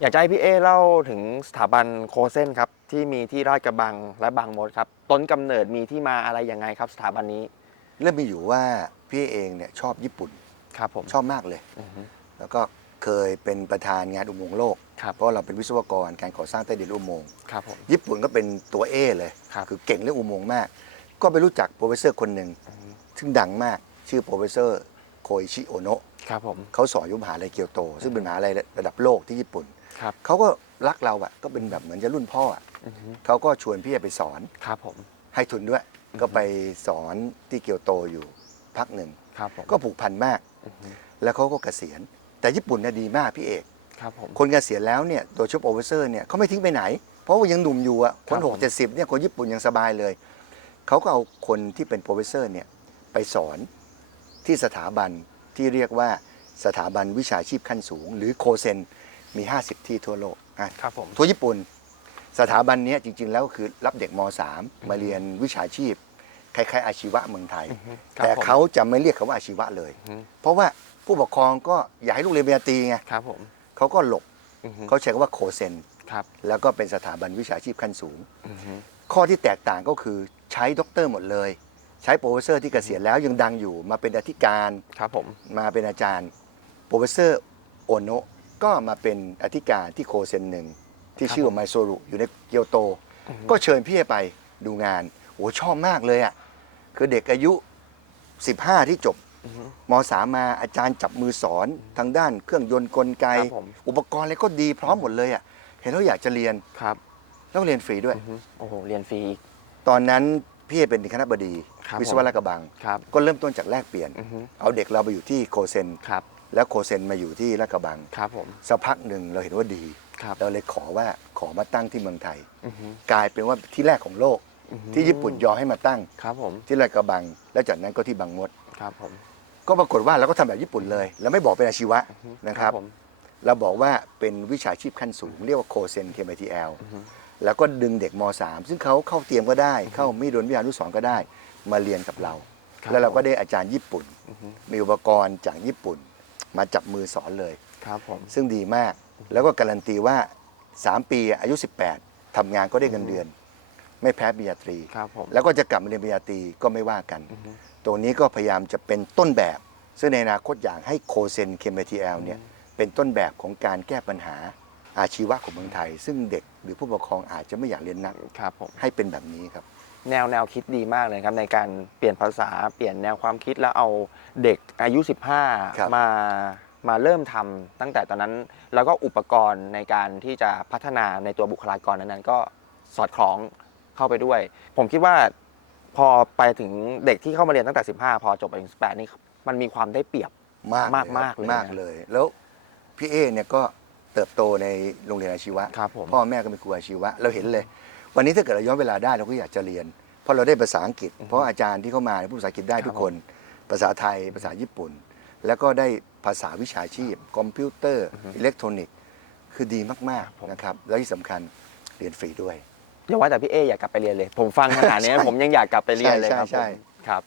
อยากจะให้พี่เอเล่าถึงสถาบันโคเซนครับที่มีที่ราชกระบังและบางมดครับต้นกำเนิดมีที่มาอะไรยังไงครับ สถาบันนี้ เริ่มมีอยู่ว่าพี่เองเนี่ยชอบญี่ปุ่นครับผมชอบมากเลยอือฮึแล้วก็เคยเป็นประธานงานอุโมงค์โลกครับเพราะเราเป็นวิศวกรการก่อสร้างใต้ดินอุโมงค์ครับผมญี่ปุ่นก็เป็นตัวเอเลยครับอเก่งเรื่องอุโมงค์มาก ก็ไปรู้จักโปรเฟสเซอร์คนหนึ่งอือฮึซึ่งดังมากชื่อโปรเฟสเซอร์โคอิชิโอโนะครับผมเขาสอนอยุมหาลัยเกียวโต ซึ่งเป็นมหาลัยระดับโลกที่ญี่ปุ่น ครับ เขาก็รักเราอะก็เป็นแบบเหมือนจะรุ่นพ่ออะอือฮึเขาก็ชวนพี่ไปสอนครับผม ให้ทุนด้วย ก็ไปสอนที่เกียวโตอยู่พักหนึ่ง ครับผมก็ผูกพันมาก อือฮึแล้วเขาก็เกษียณ แต่ญี่ปุ่นเนี่ยดีมากพี่เอก ครับผม คนเกษียณแล้วเนี่ยโดยเฉพาะโอเวอร์เซอร์เนี่ยเขาไม่ทิ้งไปไหน เพราะว่ายังหนุ่มอยู่อะคครันบหผกมเจ็ดสิบเนี่ยคนญี่ปุ่นยังสบายเลย เขาก็เอาคนที่เป็นโปรเฟสเซอร์เนี่ยไปสอนที่สถาบันที่เรียกว่าสถาบันวิชาชีพขั้นสูง หรือโคเซน มี 50 ที่ทั่วโลกอะครับผมทั่วญี่ปุ่น สถาบันเนี้ยจริง ๆ แล้วคือรับเด็กม .3 มาเรียนวิชาชีพคล้ายๆอาชีวะเมืองไทยอือฮึครับแต่ผมเขาจะไม่เรียกคำว่าอาชีวะเลยอือฮึเพราะว่าผู้ปกครองก็อยากให้ลูกเรียนปริญญาตรีไงครับผมเขาก็หลบอือฮึเขาใช้คำว่าโคเซนครับแล้วก็เป็นสถาบันวิชาชีพขั้นสูงอือฮึข้อที่แตกต่างก็คือใช้ด็อกเตอร์หมดเลย ใช้โปรเฟสเซอร์ที่เกษียณแล้วยังดังอยู่มาเป็นอธิการครับผมมาเป็นอาจารย์โปรเฟสเซอร์โอโนะ ก็มาเป็นอธิการที่โคเซนหนึ่งที่ชื่อว่าไมโซรุอยู่ในเกียวโตอือฮึก็เชิญพี่ไปดูงานโอ้ชอบมากเลยอะคือเด็กอายุ 15 ที่จบอือฮึมสามมาอาจารย์จับมือสอนทางด้านเครื่องยนต์กลไกครับผมอุปกรณ์อะไรก็ดีพร้อมหมดเลยอะเห็นแล้วอยากจะเรียนครับแล้วก็เรียนฟรีด้วยอือฮึโอ้โหเรียนฟรีอีกตอนนั้นพี่เป็นคณะบดีครับวิศวะลาดกระบังครับก็เริ่มต้นจากแลกเปลี่ยนอือฮึเอาเด็กเราไปอยู่ที่โคเซนครับ แล้วโคเซนมาอยู่ที่ลาดกระบังครับผม สักพักหนึ่งเราเห็นว่าดี ครับ เราเลยขอว่าขอมาตั้งที่เมืองไทย อือฮึกลายเป็นว่าที่แรกของโลก อือฮึที่ญี่ปุ่นยอมให้มาตั้งครับผม ที่ลาดกระบัง แล้วจากนั้นก็ที่บางมด ครับผมก็ปรากฏว่าเราก็ทำแบบญี่ปุ่นเลยเราไม่บอกเป็นอาชีวะอือฮึนะครับ ผม เราบอกว่าเป็นวิชาชีพขั้นสูง เรียกว่าโคเซน KMITL อือฮึ แล้วก็ดึงเด็กม .3 ซึ่งเขาเข้าเตรียมก็ได้ เข้ามิดนวิทยานุสรณ์ก็ได้ มาเรียนกับเราคบแล้วเราก็ได้อาจารย์ญี่ปุ่นอือฮึมีอุปกรณ์จากญี่ปุ่น มาจับมือสอนเลย ครับผม ซึ่งดีมากแล้วก็การันตีว่า 3 ปีอายุ 18ทำงานก็ได้เงินเดือน ไม่แพ้ปริญญาตรี ครับผม แล้วก็จะกลับมาเรียนปริญญาตรีก็ไม่ว่ากันอือฮึตรงนี้ก็พยายามจะเป็นต้นแบบ ซึ่งในอนาคตอยากให้โคเซน KMTL เนี่ยเป็นต้นแบบของการแก้ปัญหาอาชีวะของเมืองไทย ซึ่งเด็กหรือผู้ปกครองอาจจะไม่อยากเรียนนักครับผมให้เป็นแบบนี้ครับ แนวแนวคิดดีมากเลยครับในการเปลี่ยนภาษาเปลี่ยนแนวความคิดแล้วเอาเด็กอายุครับ15 มามาเริ่มทำตั้งแต่ตอนนั้น แล้วก็อุปกรณ์ในการที่จะพัฒนาในตัวบุคลากรนั้นๆ ก็สอดคล้องเข้าไปด้วย ผมคิดว่าพอไปถึงเด็กที่เข้ามาเรียนตั้งแต่ 15 พอจบอายุ18 นี่มันมีความได้เปรียบมากมากครับมากเลยมากนะเลย แล้วพี่เอเนี่ยก็เติบโตในโรงเรียนอาชีวะครับผมพ่อแม่ก็เป็นครูอาชีวะเราเห็นเลย วันนี้ถ้าเกิดเราย้อนเวลาได้เราก็อยากจะเรียน เพราะเราได้ภาษาอังกฤษ เพราะอาจารย์ที่เข้ามาเนี่ยพูดภาษาอังกฤษได้ทุกคน ภาษาไทยภาษาญี่ปุ่น แล้วก็ได้ภาษาวิชาชีพ คอมพิวเตอร์อิเล็กทรอนิกส์คือดีมากผมๆนะครับแล้วที่สำคัญเรียนฟรีด้วยอย่าว่าแต่พี่เออยากกลับไปเรียนเลย ผมฟังขนาดนี้ใช่ผมยังอยากกลับไปเรียนเลยใช่ครับใช่ผมครับ